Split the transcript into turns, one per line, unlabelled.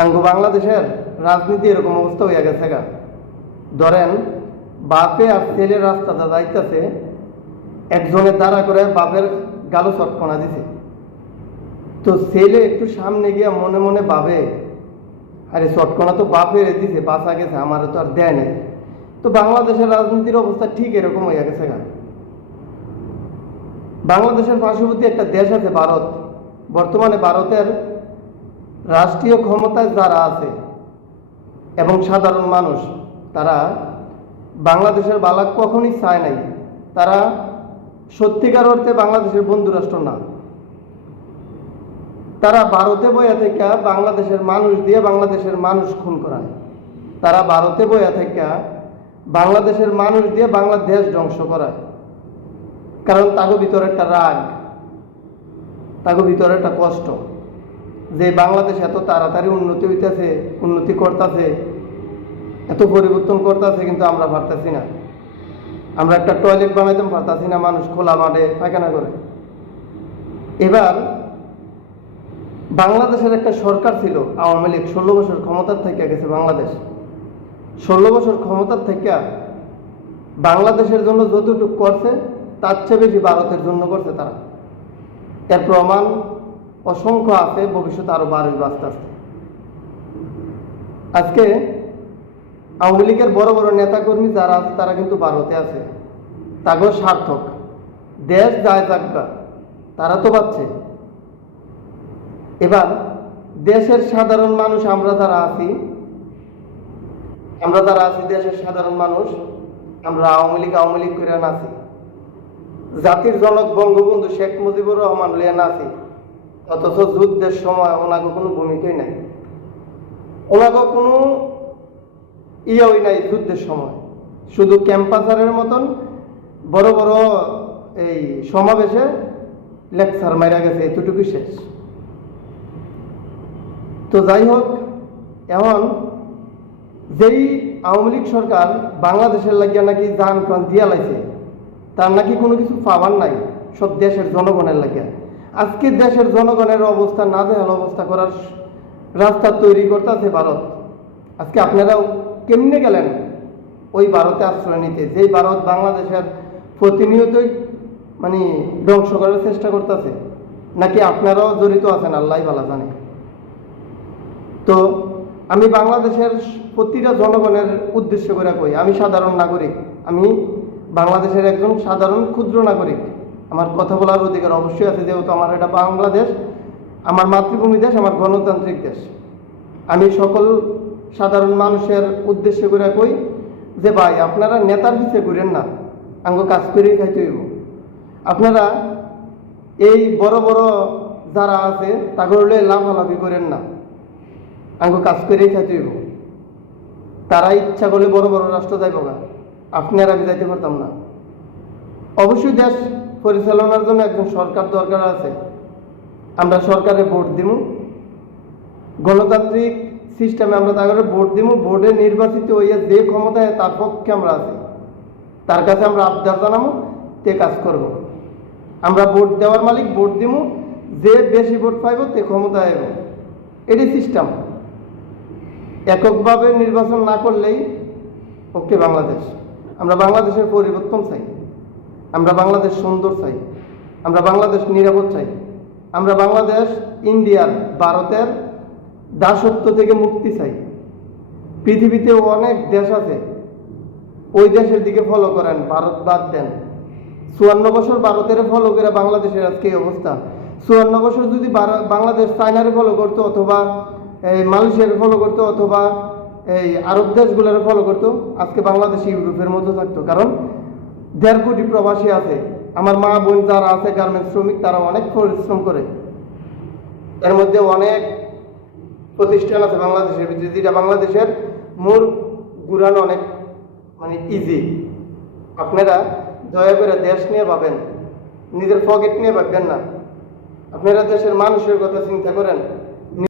আঙ্গ বাংলাদেশের রাজনীতি এরকম অবস্থা হয়ে গেছে গা। ধরেন, বাপে আর ছেলে রাস্তাটা যাইতেছে, একজনের দ্বারা করে বাপের গালো চটকনা দিছে। তো ছেলে একটু সামনে গিয়া মনে মনে ভাবে, আরে চটকনা তো বাপের দিছে, বাঁচা গেছে, আমার তো আর দেয় নাই। তো বাংলাদেশের রাজনীতির অবস্থা ঠিক এরকম হয়ে গেছে গা। বাংলাদেশের পার্শ্ববর্তী একটা দেশ আছে ভারত। বর্তমানে ভারতের রাষ্ট্রীয় ক্ষমতায় যারা আছে এবং সাধারণ মানুষ, তারা বাংলাদেশের বালাক কখনই চায় নাই। তারা সত্যিকার অর্থে বাংলাদেশের বন্ধু রাষ্ট্র না। তারা ভারতে বইয়া থেকে বাংলাদেশের মানুষ দিয়ে বাংলাদেশের মানুষ খুন করায়। তারা ভারতে বইয়া থেকে বাংলাদেশের মানুষ দিয়ে বাংলাদেশ ধ্বংস করায়। কারণ তাগো ভিতরে একটা রাগ, তাগো ভিতরে একটা কষ্ট। যে বাংলাদেশ এত তাড়াতাড়ি উন্নতি হইতেছে, উন্নতি করতেছে, এত পরিবর্তন করতেছে কিন্তু আমরা পারতেছি না। আমরা একটা টয়লেট বানাইতে পারতাছি না মানুষ খোলা মাঠে পায়খানা করে। এবার বাংলাদেশের একটা সরকার ছিল, আওয়ামী লীগ ষোলো বছর ক্ষমতার থেকে গেছে বাংলাদেশ। ষোলো বছর ক্ষমতার থেকে বাংলাদেশের জন্য যতটুকু করছে, তার চেয়ে বেশি ভারতের জন্য করছে তারা। এর প্রমাণ অসংখ্য আছে, ভবিষ্যতে আরও বাড়বে, আস্তে আস্তে। আজকে আওয়ামী লীগের বড় বড় নেতাকর্মী যারা আছে, তারা কিন্তু ভারতে আছে। তাগো সার্থক। দেশ যায় থাকবা তারা তো পাচ্ছে। এবার দেশের সাধারণ মানুষ আমরা যারা আছি, আমরা যারা আছি, দেশের সাধারণ মানুষ, আমরা আওয়ামী লীগ আওয়ামী লীগ করে নাচি। জাতির জনক বঙ্গবন্ধু শেখ মুজিবুর রহমান লিয়া নাচি। অথচ যুদ্ধের সময় ওনাকে কোনো ভূমিকাই নাই। ওনাকে কোনো ইয়েই নাই যুদ্ধের সময়। শুধু ক্যাম্পাসারের মতন বড় বড় এই সমাবেশে লেকচার মারা গেছে এতটুকু শেষ। তো যাই হোক, এখন যেই আওয়ামী লীগ সরকার বাংলাদেশের লাগিয়া নাকি যান প্রাণ দিয়া লাইছে, তার নাকি কোনো কিছু পাবার নাই, সব দেশের জনগণের লাগিয়া। আজকে দেশের জনগণের অবস্থা না দেহাল অবস্থা করার রাস্তা তৈরি করতেছে ভারত। আজকে আপনারাও কেমনে গেলেন ওই ভারতে আশ্রয় নিতে? যেই ভারত বাংলাদেশের প্রতিনিয়তই মানে ধ্বংস করার চেষ্টা করতেছে, নাকি আপনারাও জড়িত আছেন? আল্লাহ ভালো জানে। তো আমি বাংলাদেশের প্রতিটা জনগণের উদ্দেশ্য করে কই, আমি সাধারণ নাগরিক, আমি বাংলাদেশের একজন সাধারণ, ক্ষুদ্র নাগরিক। আমার কথা বলার অধিকার অবশ্যই আছে, যেহেতু আমার এটা বাংলাদেশ, আমার মাতৃভূমি দেশ, আমার গণতান্ত্রিক দেশ। আমি সকল সাধারণ মানুষের উদ্দেশ্যে করে কই যে ভাই, আপনারা নেতার পিছিয়ে ঘুরেন না, আঙ্গ কাজ করেই খাইতে হইব। আপনারা এই বড় বড় যারা আছে তাগরলে লাভালাভি করেন না, আঙ্গ কাজ করেই খাইতে হইব। তারা ইচ্ছা করলে বড় বড় রাষ্ট্র যাইব আপনারা আমি যাইতে পারতাম না। অবশ্যই দেশ পরিচালনার জন্য একজন সরকার দরকার আছে। আমরা সরকারে ভোট দিব গণতান্ত্রিক সিস্টেমে আমরা তাকে ভোট দিব ভোটে নির্বাচিত হইয়া যে ক্ষমতায় তার পক্ষে আমরা আছি। তার কাছে আমরা আবদার জানাব তে কাজ করব। আমরা ভোট দেওয়ার মালিক, ভোট দিব যে বেশি ভোট পাইব তে ক্ষমতায় আইব। এটি সিস্টেম। এককভাবে নির্বাচন না করলেই ওকে বাংলাদেশ। আমরা বাংলাদেশের পরিবর্তন চাই। আমরা বাংলাদেশ সুন্দর চাই। আমরা বাংলাদেশ নিরাপদ চাই। আমরা বাংলাদেশ, ইন্ডিয়ার, ভারতের দাসত্ব থেকে মুক্তি চাই। পৃথিবীতে অনেক দেশ আছে। ওই দেশের দিকে ফলো করেন, ভারত বাদ দেন। চুয়ান্ন বছর ভারতের ফলো করে বাংলাদেশের আজকে এই অবস্থা। চুয়ান্ন বছর যদি বাংলাদেশ চায়নারে ফলো করতো অথবা এই মালয়েশিয়ার ফলো করতো অথবা এই আরব দেশগুলোর ফলো করতো, আজকে বাংলাদেশ ইউরোপের মধ্যে থাকতো। কারণ দেড় কোটি প্রবাসী আছে। আমার মা, বোন যারা আছে গার্মেন্টস শ্রমিক, তারা অনেক পরিশ্রম করে। এর মধ্যে অনেক প্রতিষ্ঠান আছে বাংলাদেশের ভিতরে। যেটা বাংলাদেশের মূল গুড়ানো অনেক মানে ইজি আপনারা দয়া করে দেশ নিয়ে ভাবেন। নিজের পকেট নিয়ে ভাববেন না। আপনারা দেশের মানুষের কথা চিন্তা করেন।